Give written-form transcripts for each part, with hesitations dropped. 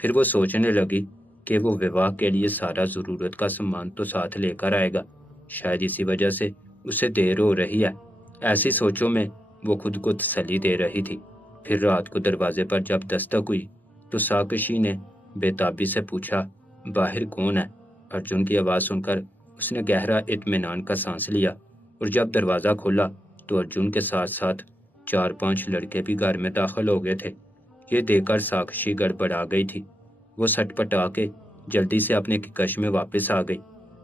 پھر وہ سوچنے لگی کہ وہ وواہ کے لیے سارا ضرورت کا سامان تو ساتھ لے کر آئے گا، شاید اسی وجہ سے اسے دیر ہو رہی ہے۔ ایسی سوچوں میں وہ خود کو تسلی دے رہی تھی۔ پھر رات کو دروازے پر جب دستک ہوئی تو ساکشی نے بے تابی سے پوچھا، باہر کون ہے؟ ارجن کی آواز سن کر اس نے گہرا اطمینان کا سانس لیا، اور جب دروازہ کھولا تو ارجن کے ساتھ ساتھ 4-5 لڑکے بھی گھر میں داخل ہو گئے تھے۔ یہ دیکھ کر ساکشی گڑبڑا گئی تھی۔ وہ سٹ پٹا کے جلدی سے اپنے کش میں واپس آ گئی۔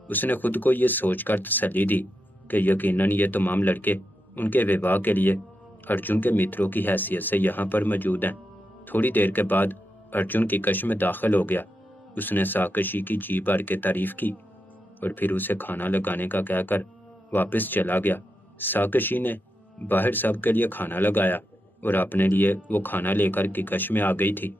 اس نے خود کو یہ سوچ کر تسلی دی کہ یقیناً یہ تمام لڑکے ان کے وواہ کے لیے ارجن کے متروں کی حیثیت سے یہاں پر موجود ہیں۔ تھوڑی دیر کے بعد ارجن کی کش میں داخل ہو گیا۔ اس نے ساکشی کی جی بھر کے تعریف کی اور پھر اسے کھانا لگانے کا کہہ کر واپس چلا گیا۔ ساکشی نے باہر سب کے لیے کھانا لگایا اور اپنے لیے وہ کھانا لے کر کش میں آ گئی تھی۔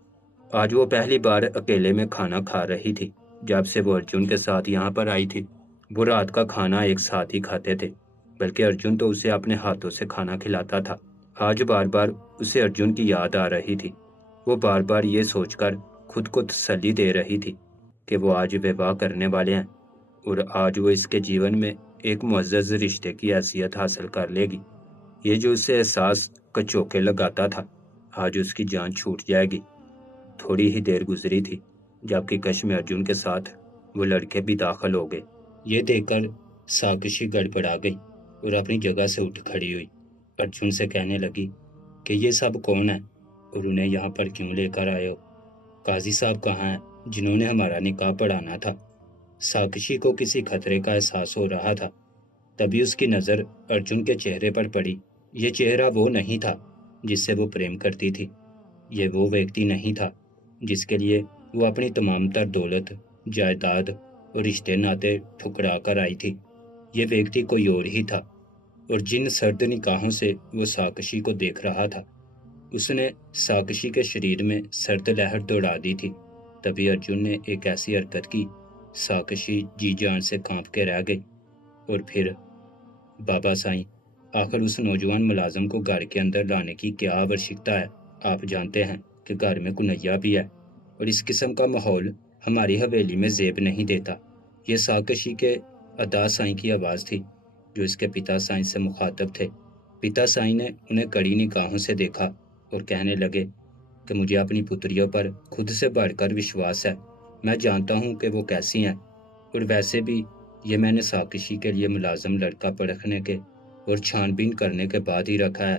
آج وہ پہلی بار اکیلے میں کھانا کھا رہی تھی۔ جب سے وہ ارجن کے ساتھ یہاں پر آئی تھی وہ رات کا کھانا ایک ساتھ ہی کھاتے تھے، بلکہ ارجن تو اسے اپنے ہاتھوں سے کھانا کھلاتا تھا۔ آج بار بار اسے ارجن کی یاد آ رہی تھی۔ وہ بار بار یہ سوچ کر خود کو تسلی دے رہی تھی کہ وہ آج وواہ کرنے والے ہیں اور آج وہ اس کے جیون میں ایک معزز رشتے کی حیثیت حاصل کر لے گی۔ یہ جو اسے احساس کا چوکے لگاتا تھا آج اس کی جان چھوٹ جائے گی۔ تھوڑی ہی دیر گزری تھی جبکہ کش میں ارجن کے ساتھ وہ لڑکے بھی داخل ہو گئے۔ یہ دیکھ کر ساکشی گڑبڑا گئی اور اپنی جگہ سے اٹھ کھڑی ہوئی۔ ارجن سے کہنے لگی کہ یہ سب کون ہے اور انہیں یہاں پر کیوں لے کر آئے ہو؟ قاضی صاحب کہاں ہیں جنہوں نے ہمارا نکاح پڑھانا تھا؟ ساکشی کو کسی خطرے کا احساس ہو رہا تھا۔ تبھی اس کی نظر ارجن کے چہرے پر پڑی۔ یہ چہرہ وہ نہیں تھا جس سے وہ پریم کرتی تھی۔ یہ وہ ویکتی نہیں تھا جس کے لیے وہ اپنی تمام تر دولت، جائیداد اور رشتے ناطے ٹھکرا کر آئی تھی۔ یہ ویکتی کوئی اور ہی تھا، اور جن سرد نگاہوں سے وہ ساکشی کو دیکھ رہا تھا اس نے ساکشی کے شریر میں سرد لہر دوڑا دی تھی۔ تبھی ارجن نے ایک ایسی حرکت کی، ساکشی جی جان سے کانپ کے رہ گئی۔ اور پھر بابا سائیں، آخر اس نوجوان ملازم کو گھر کے اندر لانے کی کیا آوشکتا ہے؟ آپ جانتے ہیں کہ گھر میں کنیا بھی ہے اور اس قسم کا ماحول ہماری حویلی میں زیب نہیں دیتا۔ یہ ساکشی کے ادا سائیں کی آواز تھی جو اس کے پتا سائیں سے مخاطب تھے۔ پتا سائیں نے انہیں کڑی نگاہوں سے دیکھا اور کہنے لگے کہ مجھے اپنی پتریوں پر خود سے بڑھ کر وشواس ہے۔ میں جانتا ہوں کہ وہ کیسی ہیں، اور ویسے بھی یہ میں نے ساکشی کے لیے ملازم لڑکا پرکھنے کے اور چھان بین کرنے کے بعد ہی رکھا ہے۔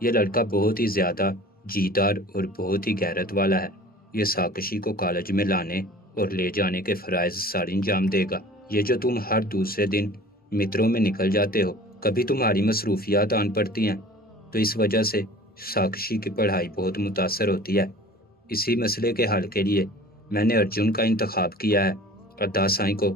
یہ لڑکا بہت ہی زیادہ جیدار اور بہت ہی غیرت والا ہے۔ یہ ساکشی کو کالج میں لانے اور لے جانے کے فرائض سر انجام دے گا۔ یہ جو تم ہر دوسرے دن متروں میں نکل جاتے ہو، کبھی تمہاری مصروفیات آن پڑتی ہیں تو اس وجہ سے ساکشی کی پڑھائی بہت متاثر ہوتی ہے۔ اسی مسئلے کے حل کے لیے میں نے ارجن کا انتخاب کیا ہے۔ ادا سائیں کو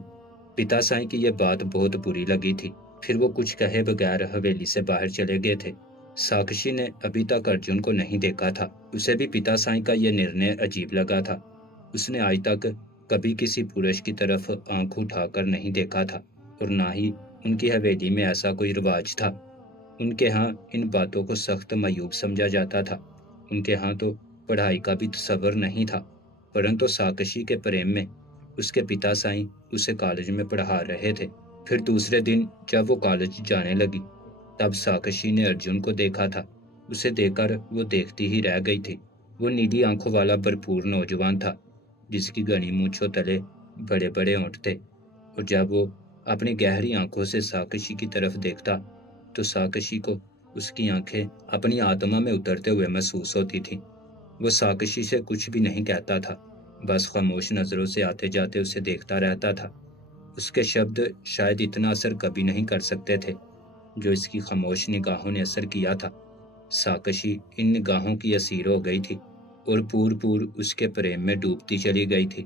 پتا سائیں کی یہ بات بہت بری لگی تھی۔ پھر وہ کچھ کہے بغیر حویلی سے باہر چلے گئے تھے۔ ساکشی نے ابھی تک ارجن کو نہیں دیکھا تھا۔ اسے بھی پتا سائیں کا یہ نرنے عجیب لگا تھا۔ اس نے آج تک کبھی کسی پرش کی طرف آنکھ اٹھا کر نہیں دیکھا تھا، اور نہ ہی ان کی حویلی میں ایسا کوئی رواج تھا۔ ان کے ہاں ان باتوں کو سخت معیوب سمجھا جاتا تھا۔ ان کے ہاں تو پڑھائی کا بھی تصور نہیں تھا، پرنتو ساکشی کے پریم میں اس کے پتا سائیں اسے کالج میں پڑھا رہے تھے۔ پھر دوسرے دن جب وہ کالج جانے لگی تب ساکشی نے ارجن کو دیکھا تھا۔ اسے دیکھ کر وہ دیکھتی ہی رہ گئی تھی۔ وہ نیلی آنکھوں والا بھرپور نوجوان تھا جس کی گھنی مونچھوں تلے بڑے بڑے ہونٹ تھے، اور جب وہ اپنی گہری آنکھوں سے ساکشی کی طرف دیکھتا تو ساکشی کو اس کی آنکھیں اپنی آتما میں اترتے ہوئے محسوس ہوتی تھیں۔ وہ ساکشی سے کچھ بھی نہیں کہتا تھا، بس خاموش نظروں سے آتے جاتے اسے دیکھتا رہتا تھا۔ اس کے شبد شاید اتنا اثر کبھی نہیں کر سکتے تھے جو اس کی خاموش نگاہوں نے اثر کیا تھا۔ ساکشی ان نگاہوں کی اسیر ہو گئی تھی اور پور پور اس کے پریم میں ڈوبتی چلی گئی تھی۔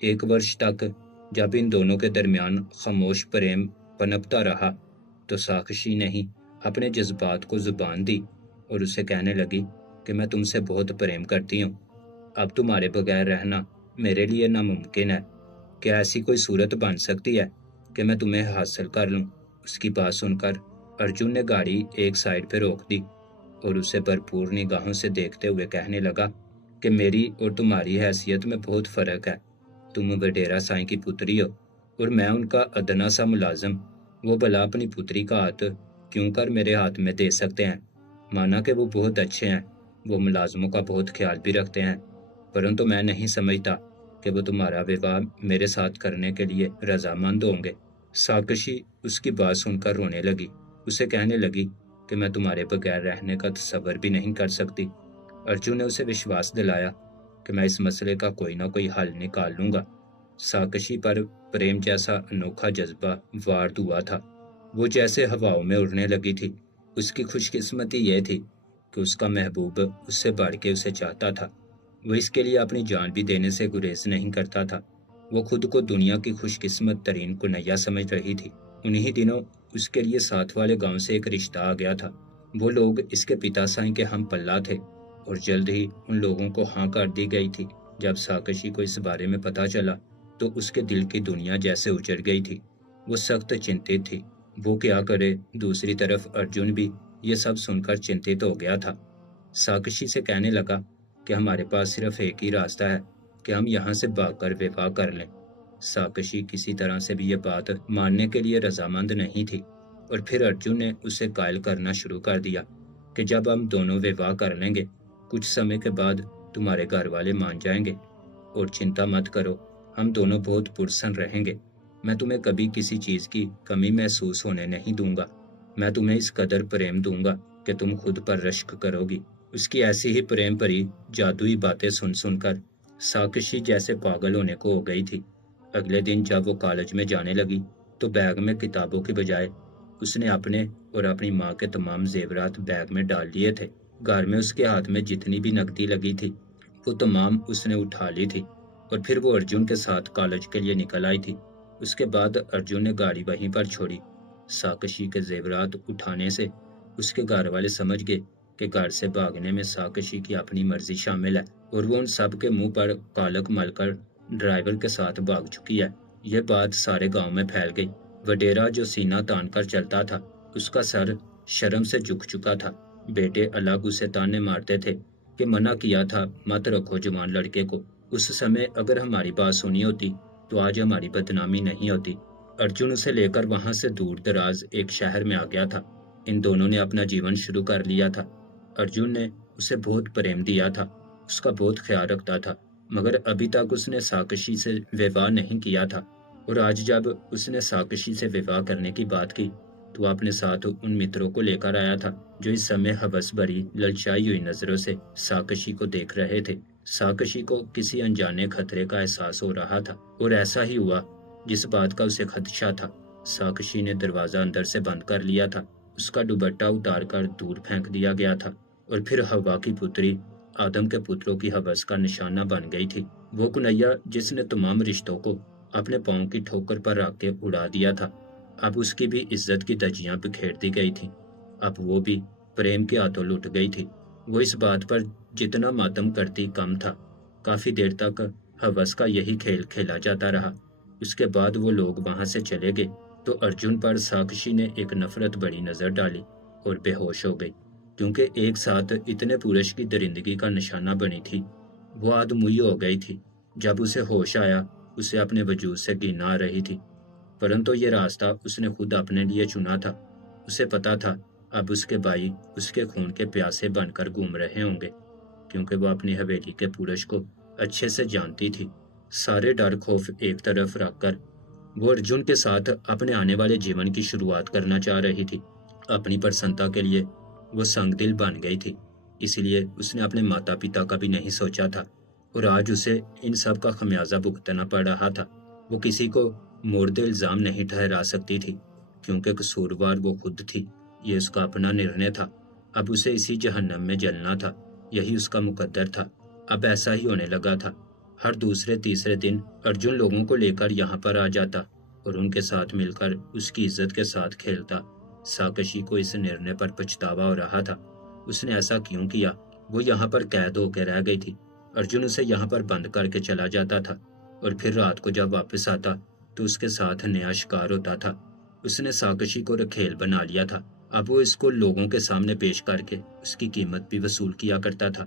1 ورش تک جب ان دونوں کے درمیان خاموش پریم پنپتا رہا تو ساکشی نے ہی اپنے جذبات کو زبان دی اور اسے کہنے لگی کہ میں تم سے بہت پریم کرتی ہوں۔ اب تمہارے بغیر رہنا میرے لیے ناممکن ہے۔ کیا ایسی کوئی صورت بن سکتی ہے کہ میں تمہیں حاصل کر لوں؟ اس کی بات سن کر ارجن نے گاڑی ایک سائڈ پہ روک دی اور اسے بھرپور نگاہوں سے دیکھتے ہوئے کہنے لگا کہ میری اور تمہاری حیثیت میں بہت فرق ہے۔ تم وڈیرا سائیں کی پتری ہو اور میں ان کا ادنا سا ملازم۔ وہ بھلا اپنی پتری کا ہاتھ کیوں کر میرے ہاتھ میں دے سکتے ہیں؟ مانا کہ وہ بہت اچھے ہیں، وہ ملازموں کا بہت خیال بھی رکھتے ہیں، پرنتو میں نہیں سمجھتا کہ وہ تمہارا وواہ میرے ساتھ کرنے کے لیے رضامند ہوں گے۔ ساکشی اس کی بات سن کر رونے لگی۔ اسے کہنے لگی کہ میں تمہارے بغیر رہنے کا تصور بھی نہیں کر سکتی۔ ارجن نے اسے وشواس دلایا کہ میں اس مسئلے کا کوئی نہ کوئی حل نکال لوں گا۔ ساکشی پر پریم جیسا انوکھا جذبہ وارد ہوا تھا۔ وہ جیسے ہواؤں میں اڑنے لگی تھی۔ اس کی خوش قسمتی یہ تھی کہ اس کا محبوب اس سے بڑھ کے اسے چاہتا تھا۔ وہ اس کے لیے اپنی جان بھی دینے سے گریز نہیں کرتا تھا۔ وہ خود کو دنیا کی خوش قسمت ترین کنیا سمجھ رہی تھی۔ انہی دنوں اس کے لیے ساتھ والے گاؤں سے ایک رشتہ آ گیا تھا۔ وہ لوگ اس کے پتا سائیں کے ہم پلہ تھے اور جلد ہی ان لوگوں کو ہاں کر دی گئی تھی۔ جب ساکشی کو اس بارے میں پتا چلا تو اس کے دل کی دنیا جیسے اجڑ گئی تھی۔ وہ سخت چنتت تھی۔ وہ کیا کرے؟ دوسری طرف ارجن بھی یہ سب سن کر چنتت ہو گیا تھا۔ ساکشی سے کہنے لگا کہ ہمارے پاس صرف ایک ہی راستہ ہے کہ ہم یہاں سے بھاگ کر وفا کر لیں۔ ساکشی کسی طرح سے بھی یہ بات ماننے کے لیے رضامند نہیں تھی، اور پھر ارجن نے اسے قائل کرنا شروع کر دیا کہ جب ہم دونوں وفا کر لیں گے کچھ سمے کے بعد تمہارے گھر والے مان جائیں گے، اور چنتا مت کرو، ہم دونوں بہت پرسن رہیں گے۔ میں تمہیں کبھی کسی چیز کی کمی محسوس ہونے نہیں دوں گا۔ میں تمہیں اس قدر پریم دوں گا کہ تم خود پر رشک کرو گی۔ اس کی ایسی ہی پریم پری جادوئی باتیں سن سن کر ساکشی جیسے پاگل ہونے کو ہو گئی تھی۔ اگلے دن جب وہ کالج میں جانے لگی تو بیگ میں کتابوں کی بجائے اس نے اپنے اور اپنی ماں کے تمام زیورات بیگ میں ڈال لیے تھے۔ گھر میں اس کے ہاتھ میں جتنی بھی نقدی لگی تھی وہ تمام اس نے اٹھا لی تھی، اور پھر وہ ارجن کے ساتھ کالج کے لیے نکل آئی تھی۔ اس کے بعد ارجن نے گاڑی وہیں پر چھوڑی۔ ساکشی کے زیورات اٹھانے سے اس کے گھر والے سمجھ گئے کہ گھر سے بھاگنے میں ساکشی کی اپنی مرضی شامل ہے، اور وہ ان سب کے منہ پر کالک مل کر ڈرائیور کے ساتھ بھاگ چکی ہے۔ یہ بات سارے گاؤں میں پھیل گئی۔ وڈیرا جو سینہ تان کر چلتا تھا اس کا سر شرم سے جھک چکا تھا۔ بیٹے الگ اسے تانے مارتے تھے کہ منع کیا تھا مت رکھو جوان لڑکے کو، اس سمے اگر ہماری بات سنی ہوتی تو آج ہماری بدنامی نہیں ہوتی۔ ارجن اسے لے کر وہاں سے دور دراز ایک شہر میں آ گیا تھا۔ ان دونوں نے اپنا جیون شروع کر لیا تھا۔ ارجن نے اسے بہت پریم دیا تھا، اس کا بہت خیال رکھتا تھا، مگر ابھی تک اس نے ساکشی سے وواہ نہیں کیا تھا، اور آج جب اس نے ساکشی سے وواہ کرنے کی بات کی تو اپنے ساتھ ان متروں کو لے کر آیا تھا جو اس سمے ہوس بھری للچائی ہوئی نظروں سے ساکشی کو دیکھ رہے تھے۔ ساکشی کو کسی انجانے خطرے کا احساس ہو رہا تھا، اور ایسا ہی ہوا جس بات کا اسے خدشہ تھا۔ ساکشی نے دروازہ اندر سے بند کر لیا تھا، اس کا دوپٹہ اتار کر دور پھینک دیا گیا تھا، اور پھر ہوا کی پتری آدم کے پتروں کی ہوس کا نشانہ بن گئی تھی۔ وہ کنیا جس نے تمام رشتوں کو اپنے پاؤں کی ٹھوکر پر رکھ کے اڑا دیا تھا، اب اس کی بھی عزت کی دھجیاں بکھیر دی گئی تھی۔ اب وہ بھی پریم کے ہاتھوں لٹ گئی تھی۔ وہ اس بات پر جتنا ماتم کرتی کم تھا۔ کافی دیر تک ہوس کا یہی کھیل کھیلا جاتا رہا۔ اس کے بعد وہ لوگ وہاں سے چلے گئے تو ارجن پر ساکشی نے ایک نفرت بڑی نظر ڈالی اور بے ہوش ہو گئی، کیونکہ ایک ساتھ اتنے پورش کی درندگی کا نشانہ بنی تھی۔ وہ آدموئی ہو گئی تھی۔ جب اسے ہوش آیا اسے اپنے وجود سے گھن آ رہی تھی، پرنتو یہ راستہ اس نے خود اپنے لیے چنا تھا۔ اسے پتا تھا اب اس کے بھائی اس کے خون کے پیاسے بن کر گھوم رہے ہوں گے، کیونکہ وہ اپنی حویلی کے پورش کو اچھے سے جانتی تھی۔ سارے ڈر خوف ایک طرف رکھ کر وہ ارجن کے ساتھ اپنے آنے والے جیون کی شروعات کرنا چاہ رہی تھی۔ اپنی پرسنتا کے لیے وہ سنگ دل بن گئی تھی، اس لیے اس نے اپنے ماتا پتا کا بھی نہیں سوچا تھا، اور آج اسے ان سب کا خمیازہ بھگتنا پڑ رہا تھا۔ وہ کسی کو مورد الزام نہیں ٹھہرا سکتی تھی، کیونکہ قصوروار وہ خود تھی۔ یہ اس کا اپنا نرنے تھا۔ اب اسے اسی جہنم میں جلنا تھا، یہی اس کا مقدر تھا۔ اب ایسا ہی ہونے لگا تھا۔ ہر دوسرے تیسرے دن ارجن لوگوں کو لے کر یہاں پر آ جاتا اور ان کے ساتھ مل کر اس کی عزت کے ساتھ کھیلتا۔ ساکشی کو اس نرنے پر پچھتاوا ہو رہا تھا۔ اس نے ایسا کیوں کیا؟ وہ یہاں پر قید ہو کے رہ گئی تھی۔ ارجن اسے یہاں پر بند کر کے چلا جاتا تھا، اور پھر رات کو جب واپس آتا تو اس کے ساتھ نیا شکار ہوتا تھا۔ اس نے ساکشی کو رکھیل بنا لیا تھا۔ اب وہ اس کو لوگوں کے سامنے پیش کر کے اس کی قیمت بھی وصول کیا کرتا تھا۔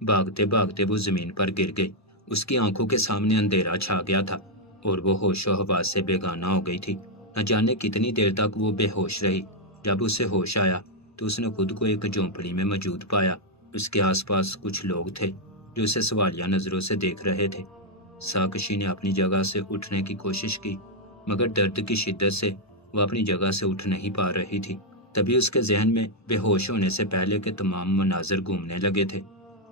بھاگتے بھاگتے وہ زمین پر گر گئی۔ اس کی آنکھوں کے سامنے اندھیرا چھا گیا تھا اور وہ ہوش و حواس سے بیگانہ ہو گئی تھی۔ نہ جانے کتنی دیر تک وہ بے ہوش رہی۔ جب اسے ہوش آیا تو اس نے خود کو ایک جھونپڑی میں موجود پایا۔ اس کے آس پاس کچھ لوگ تھے جو اسے سوالیہ نظروں سے دیکھ رہے تھے۔ ساکشی نے اپنی جگہ سے اٹھنے کی کوشش کی، مگر درد کی شدت سے وہ اپنی جگہ سے اٹھ نہیں پا رہی تھی۔ تبھی اس کے ذہن میں بے ہوش ہونے سے پہلے کے تمام مناظر گھومنے لگے تھے۔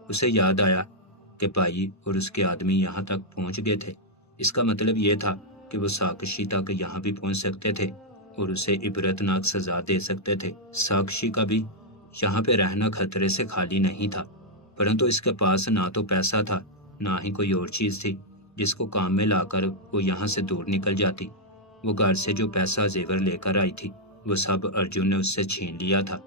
اسے یاد آیا کہ بھائی اور اس کے آدمی یہاں تک پہنچ گئے تھے۔ اس کا مطلب یہ تھا کہ وہ ساکشی تک یہاں بھی پہنچ سکتے تھے اور اسے عبرتناک سزا دے سکتے تھے۔ ساکشی کا بھی یہاں پہ رہنا خطرے سے خالی نہیں تھا، پرنتو اس کے پاس نہ تو پیسہ تھا، نہ ہی کوئی اور چیز تھی جس کو کام میں لا کر وہ یہاں سے دور نکل جاتی۔ وہ گھر سے جو پیسہ زیور لے کر آئی تھی وہ سب ارجن نے اس سے چھین لیا تھا۔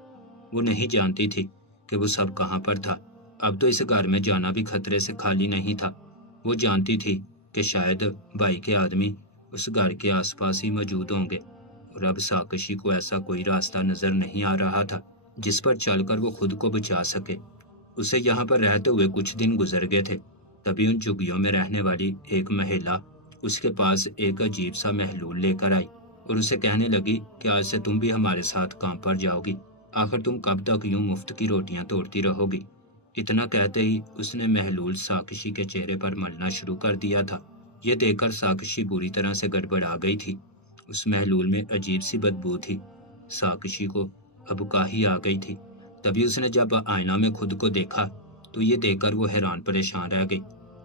وہ نہیں جانتی تھی کہ وہ سب کہاں پر تھا۔ اب تو اس گھر میں جانا بھی خطرے سے خالی نہیں تھا۔ وہ جانتی تھی کہ شاید بھائی کے آدمی اس گھر کے آس پاس ہی موجود ہوں گے، اور اب ساکشی کو ایسا کوئی راستہ نظر نہیں آ رہا تھا جس پر چل کر وہ خود کو بچا سکے۔ اسے یہاں پر رہتے ہوئے کچھ دن گزر گئے تھے۔ تبھی ان جھگیوں میں رہنے والی ایک مہیلا اس کے پاس ایک عجیب سا محلول لے کر آئی اور اسے کہنے لگی کہ آج سے تم بھی ہمارے ساتھ کام پر جاؤ گی، آخر تم کب تک یوں مفت کی روٹیاں توڑتی رہو گی۔ اتنا کہتے ہی اس نے محلول ساکشی کے چہرے پر ملنا شروع کر دیا تھا۔ یہ دیکھ کر ساکشی بری طرح سے گڑبڑا گئی تھی۔ اس محلول میں عجیب سی بدبو تھی۔ ساکشی کو اب کاہی آ گئی تھی۔ تبھی اس نے جب آئینہ میں خود کو دیکھا تو یہ دیکھ کر وہ حیران پریشان رہ گئی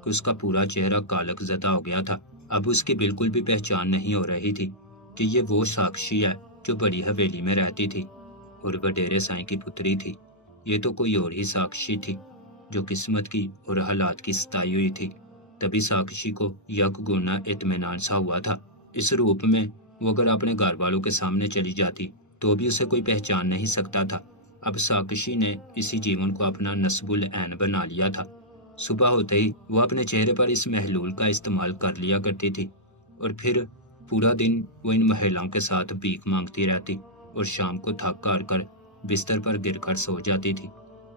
کہ اس کا پورا چہرہ کالک زدہ ہو گیا تھا۔ اب اس کی بالکل بھی پہچان نہیں ہو رہی تھی کہ یہ وہ ساکشی ہے جو بڑی حویلی میں رہتی تھی اور وڈیرے سائیں کی پتری تھی۔ یہ تو کوئی اور ہی ساکشی تھی جو قسمت کی اور حالات کی ستائی ہوئی تھی۔ تبھی ساکشی کو یک گنا اطمینان سا ہوا تھا۔ اس روپ میں وہ اگر اپنے گھر والوں کے سامنے چلی جاتی تو بھی اسے کوئی پہچان نہیں سکتا تھا۔ اب ساکشی نے اسی جیون کو اپنا نصب العین بنا لیا تھا۔ صبح ہوتے ہی وہ اپنے چہرے پر اس محلول کا استعمال کر لیا کرتی تھی اور پھر پورا دن وہ ان مہیلاؤں کے ساتھ بھیک مانگتی رہتی اور شام کو تھک ہار کر بستر پر گر کر سو جاتی تھی۔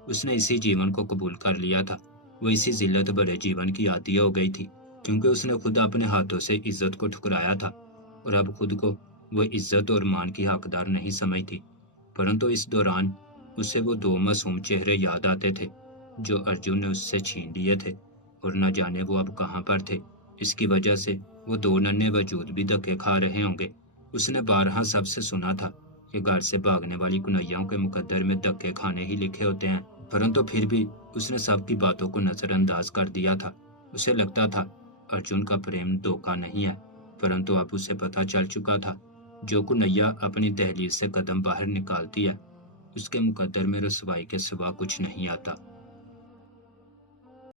اس نے اسی جیون کو قبول کر لیا تھا۔ وہ اسی ذلت بڑے جیون کی عادی ہو گئی تھی، کیونکہ اس نے خود اپنے ہاتھوں سے عزت کو ٹھکرایا تھا اور اب خود کو وہ عزت اور مان کی حقدار نہیں سمجھتی۔ پرنتو اس دوران اسے وہ دو معصوم چہرے یاد آتے تھے جو ارجن نے اس سے چھین لیے تھے، اور نہ جانے وہ اب کہاں پر تھے۔ اس کی وجہ سے وہ دو ننھے وجود بھی دھکے کھا رہے ہوں گے۔ اس نے بارہا سب سے سنا تھا کہ گھر سے بھاگنے والی کنیاؤں کے مقدر میں دھکے کھانے ہی لکھے ہوتے ہیں، پرنتو پھر بھی اس نے سب کی باتوں کو نظر انداز کر دیا تھا۔ اسے لگتا تھا ارجن کا پریم دھوکہ نہیں ہے، پرنتو اب اسے پتہ چل چکا تھا جو کنیا اپنی دہلیز سے قدم باہر نکالتی ہے اس کے مقدر میں رسوائی کے سوا کچھ نہیں آتا۔